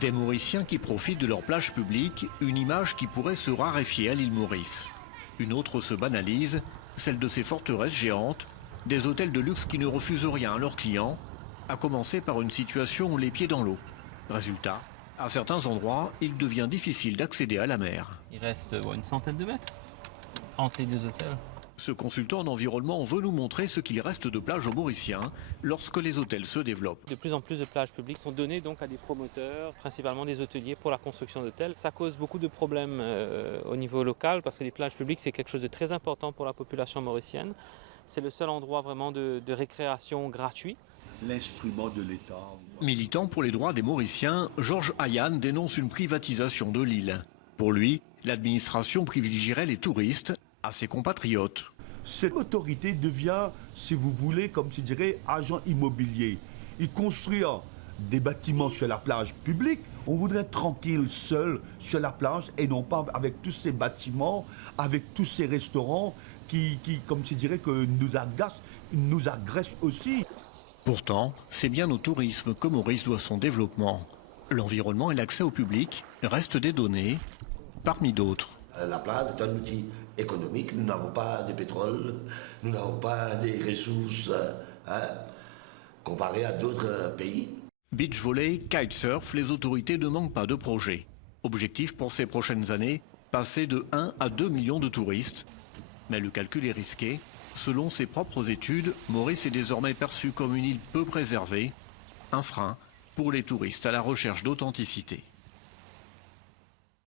Des Mauriciens qui profitent de leur plage publique, une image qui pourrait se raréfier à l'île Maurice. Une autre se banalise, celle de ces forteresses géantes, des hôtels de luxe qui ne refusent rien à leurs clients, à commencer par une situation les pieds dans l'eau. Résultat, à certains endroits, il devient difficile d'accéder à la mer. Il reste une centaine de mètres entre les deux hôtels. Ce consultant en environnement veut nous montrer ce qu'il reste de plages aux Mauriciens lorsque les hôtels se développent. De plus en plus de plages publiques sont données donc à des promoteurs, principalement des hôteliers pour la construction d'hôtels. Ça cause beaucoup de problèmes au niveau local parce que les plages publiques c'est quelque chose de très important pour la population mauricienne. C'est le seul endroit vraiment de récréation gratuit. L'instrument de l'État. Militant pour les droits des Mauriciens, Georges Hayan dénonce une privatisation de l'île. Pour lui, l'administration privilégierait les touristes à ses compatriotes. Cette autorité devient, si vous voulez, comme je dirais, agent immobilier. Il construit des bâtiments sur la plage publique. On voudrait être tranquille, seul, sur la plage, et non pas avec tous ces bâtiments, avec tous ces restaurants qui comme je dirais, que nous agacent, nous agressent aussi. Pourtant, c'est bien au tourisme que Maurice doit son développement. L'environnement et l'accès au public restent des données, parmi d'autres. La plage est un outil économique. Nous n'avons pas de pétrole, nous n'avons pas des ressources comparées à d'autres pays. Beach volley, kitesurf, les autorités ne manquent pas de projets. Objectif pour ces prochaines années, passer de 1 à 2 millions de touristes. Mais le calcul est risqué. Selon ses propres études, Maurice est désormais perçu comme une île peu préservée, un frein pour les touristes à la recherche d'authenticité.